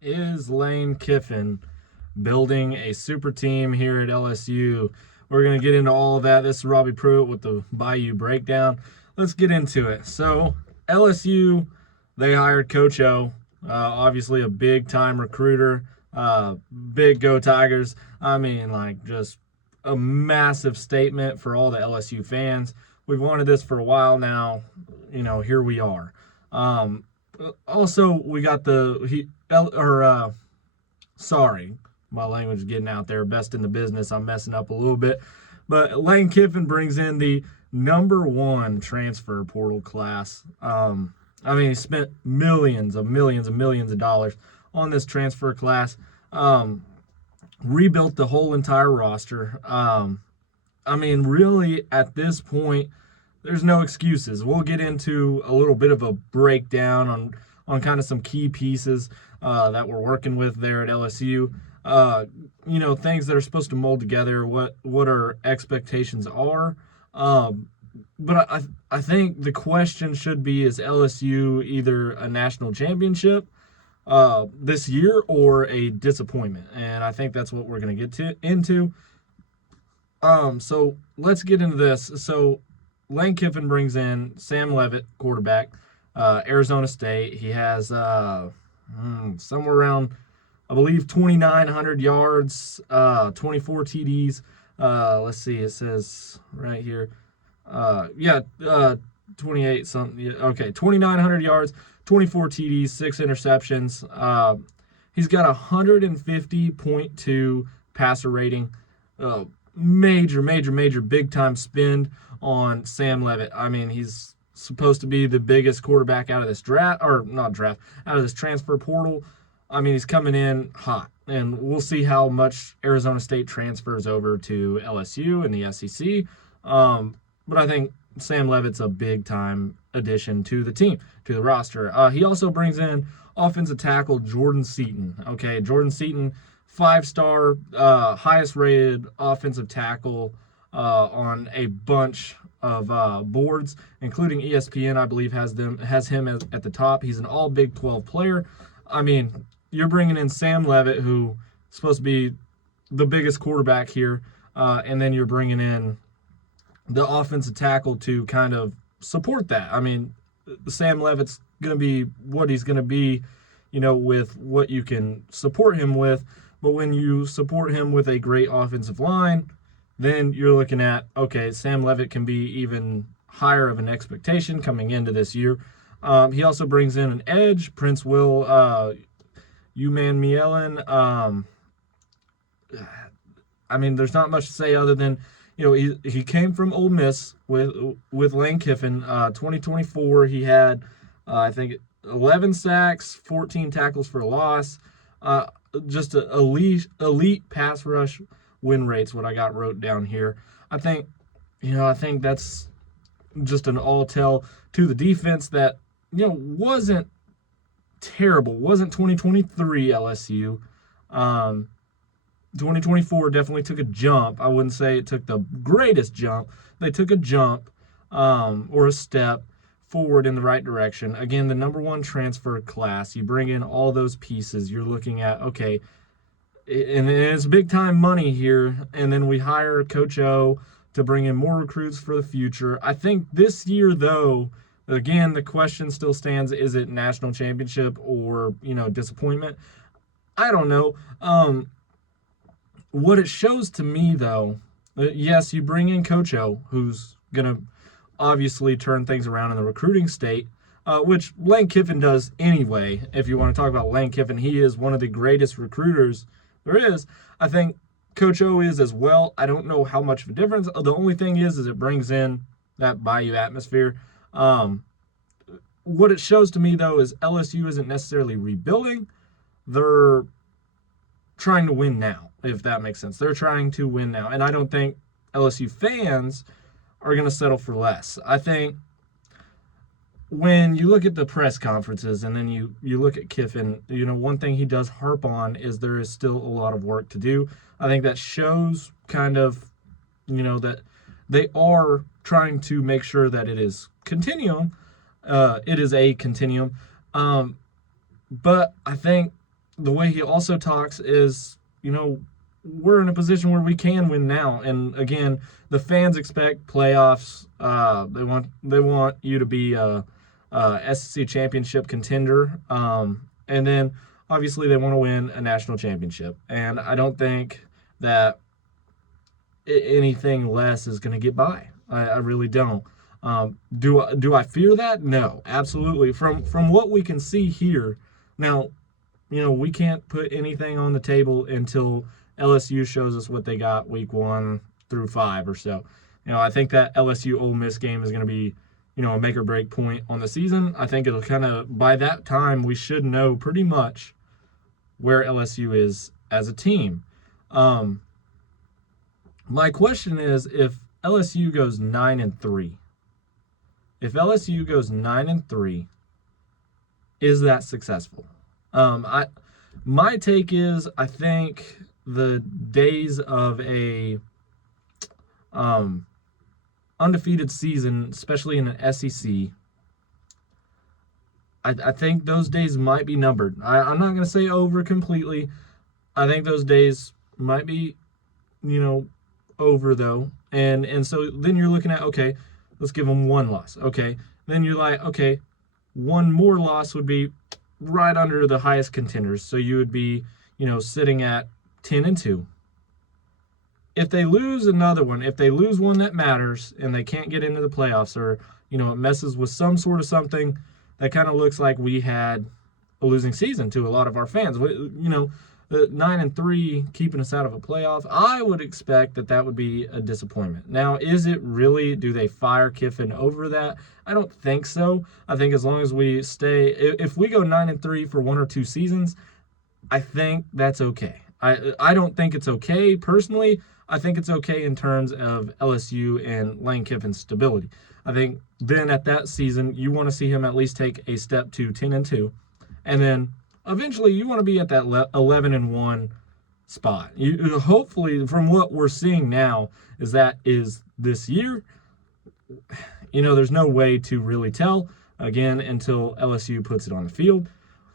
Is Lane Kiffin building a super team here at LSU? We're going to get into all of that. This is Robbie Pruitt with the Bayou Breakdown. Let's get into it. So, LSU, they hired Coach O, obviously a big-time recruiter, big Go Tigers. I mean, like, just a massive statement for all the LSU fans. We've wanted this for a while now. Here we are. Also, we got sorry, my language is getting out there. Best in the business. I'm messing up a little bit. But Lane Kiffin brings in the number one transfer portal class. He spent millions of dollars on this transfer class. Rebuilt the whole entire roster. Really, at this point, there's no excuses. We'll get into a little bit of a breakdown on kind of some key pieces that we're working with there at LSU. Things that are supposed to mold together, what our expectations are. But I think the question should be, is LSU either a national championship this year or a disappointment? And I think that's what we're going to get into. So let's get into this. So Lane Kiffin brings in Sam Leavitt, quarterback, Arizona State. He has somewhere around, I believe, 2,900 yards, 24 TDs. Let's see, it says right here. 28 something. Okay, 2,900 yards, 24 TDs, 6 interceptions. He's got a 150.2 passer rating. Major big time spend on Sam Leavitt. He's supposed to be the biggest quarterback out of this out of this transfer portal. He's coming in hot, and we'll see how much Arizona State transfers over to LSU and the SEC. But I think Sam Leavitt's a big time addition to the team, to the roster. He also brings in offensive tackle Jordan Seaton. Okay, Jordan Seaton, 5-star, highest rated offensive tackle on a bunch of boards, including ESPN. I believe has him at the top. He's an all Big 12 player. You're bringing in Sam Leavitt, who is supposed to be the biggest quarterback here, and then you're bringing in the offensive tackle to kind of support that. Sam Leavitt's going to be what he's going to be, with what you can support him with. But when you support him with a great offensive line, then you're looking at, okay, Sam Leavitt can be even higher of an expectation coming into this year. He also brings in an edge, Prince Will Umanmielen. There's not much to say other than, he came from Ole Miss with Lane Kiffin. 2024, he had, 11 sacks, 14 tackles for loss. Just an elite pass rush win rates, what I got wrote down here. I think that's just an all tell to the defense that, wasn't terrible. Wasn't 2023 LSU. 2024 definitely took a jump. I wouldn't say it took the greatest jump. They took a jump or a step forward in the right direction. Again, the number one transfer class. You bring in all those pieces. You're looking at, okay, and it's big time money here. And then we hire Coach O to bring in more recruits for the future. I think this year, though, again, the question still stands: is it national championship or disappointment? I don't know. What it shows to me, though, yes, you bring in Coach O, who's going to obviously turn things around in the recruiting state, which Lane Kiffin does anyway. If you want to talk about Lane Kiffin, he is one of the greatest recruiters there is. I think Coach O is as well. I don't know how much of a difference. The only thing is it brings in that Bayou atmosphere. What it shows to me, though, is LSU isn't necessarily rebuilding. They're trying to win now, if that makes sense. They're trying to win now. And I don't think LSU fans are going to settle for less. I think when you look at the press conferences and then you look at Kiffin, one thing he does harp on is there is still a lot of work to do. I think that shows kind of, that they are trying to make sure that it is continuum. It is a continuum. But I think the way he also talks is, we're in a position where we can win now. And again, the fans expect playoffs. They want you to be a SEC championship contender. And then obviously they want to win a national championship. And I don't think that anything less is going to get by. I really don't. Do I fear that? No, absolutely. From what we can see here, now, we can't put anything on the table until LSU shows us what they got week 1 through 5 or so. I think that LSU Ole Miss game is going to be, a make or break point on the season. I think it'll kind of, by that time, we should know pretty much where LSU is as a team. My question is, if LSU goes 9-3, is that successful? My take is, I think the days of a undefeated season, especially in an SEC, I think those days might be numbered. I'm not going to say over completely. I think those days might be, over though. And so then you're looking at, okay, let's give them one loss. Okay. Then you're like, okay, one more loss would be right under the highest contenders. So you would be, sitting at 10-2. If they lose another one, if they lose one that matters and they can't get into the playoffs, or, it messes with some sort of something that kind of looks like we had a losing season to a lot of our fans, the 9-3 keeping us out of a playoff, I would expect that would be a disappointment. Now, is it really, do they fire Kiffin over that? I don't think so. I think as long as we stay, if we go 9-3 for 1 or 2 seasons, I think that's okay. I don't think it's okay personally. I think it's okay in terms of LSU and Lane Kiffin's stability. I think then at that season, you want to see him at least take a step to 10-2. And then eventually you want to be at that 11-1 spot. You hopefully, from what we're seeing now, is this year. There's no way to really tell, again, until LSU puts it on the field.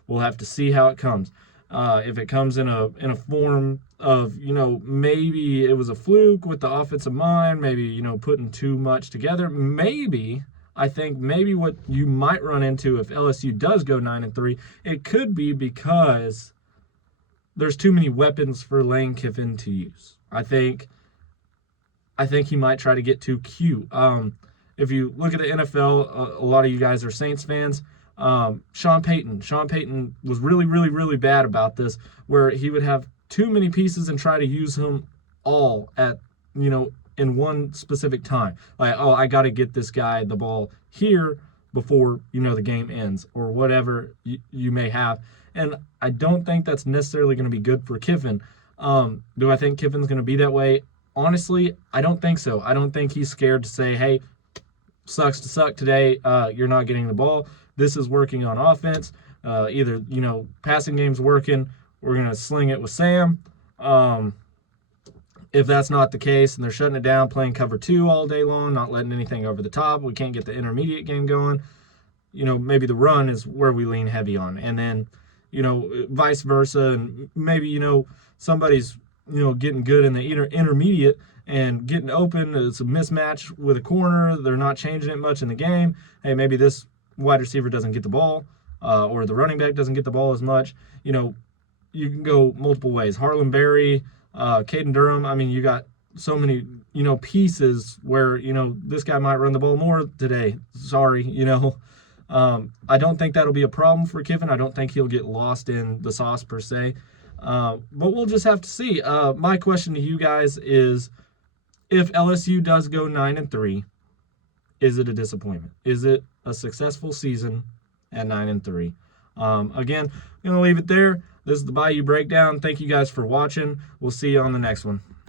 We'll have to see how it comes. If it comes in a form of, maybe it was a fluke with the offensive mind, maybe, putting too much together, I think maybe what you might run into if LSU does go 9-3, it could be because there's too many weapons for Lane Kiffin to use. I think he might try to get too cute. If you look at the NFL, a lot of you guys are Saints fans. Sean Payton was really, really, really bad about this, where he would have too many pieces and try to use them all at, in one specific time. Like, oh, I got to get this guy the ball here before, the game ends, or whatever you may have. And I don't think that's necessarily going to be good for Kiffin. Do I think Kiffin's going to be that way? Honestly, I don't think so. I don't think he's scared to say, hey, sucks to suck today. You're not getting the ball. This is working on offense. Either, passing game's working. We're going to sling it with Sam. If that's not the case and they're shutting it down, playing cover 2 all day long, not letting anything over the top, we can't get the intermediate game going, maybe the run is where we lean heavy on. And then, vice versa. And maybe, somebody's, getting good in the intermediate and getting open. It's a mismatch with a corner. They're not changing it much in the game. Hey, maybe this wide receiver doesn't get the ball, or the running back doesn't get the ball as much. You can go multiple ways. Harlan Berry, Caden Durham. I mean, you got so many, pieces where, this guy might run the ball more today. Sorry, I don't think that'll be a problem for Kiffin. I don't think he'll get lost in the sauce per se. But we'll just have to see. My question to you guys is, if LSU does go 9-3, is it a disappointment? Is it a successful season at 9-3? Again, I'm going to leave it there. This is the Bayou Breakdown. Thank you guys for watching. We'll see you on the next one.